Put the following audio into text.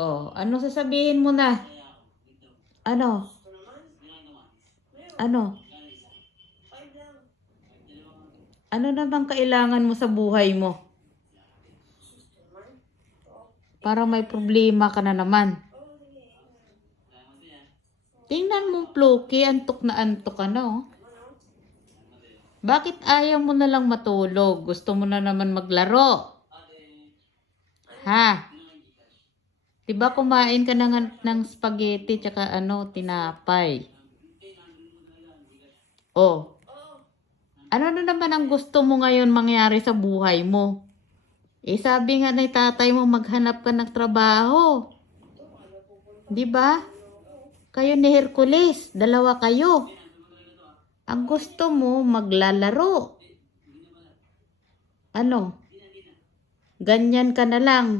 Oh, ano sasabihin mo na? Ano? Ano? Ano naman kailangan mo sa buhay mo? Para may problema ka na naman. Tingnan mo, Floki, antok na antok ka na, oh. Bakit ayaw mo na lang matulog? Gusto mo na naman maglaro? Ha? Diba kumain ka na ng spaghetti tsaka tinapay? Oh. Ano na naman ang gusto mo ngayon mangyari sa buhay mo? Eh sabi nga ni tatay mo maghanap ka ng trabaho. Diba? Kayo ni Hercules, dalawa kayo. Ang gusto mo maglalaro. Ano? Ganyan ka na lang.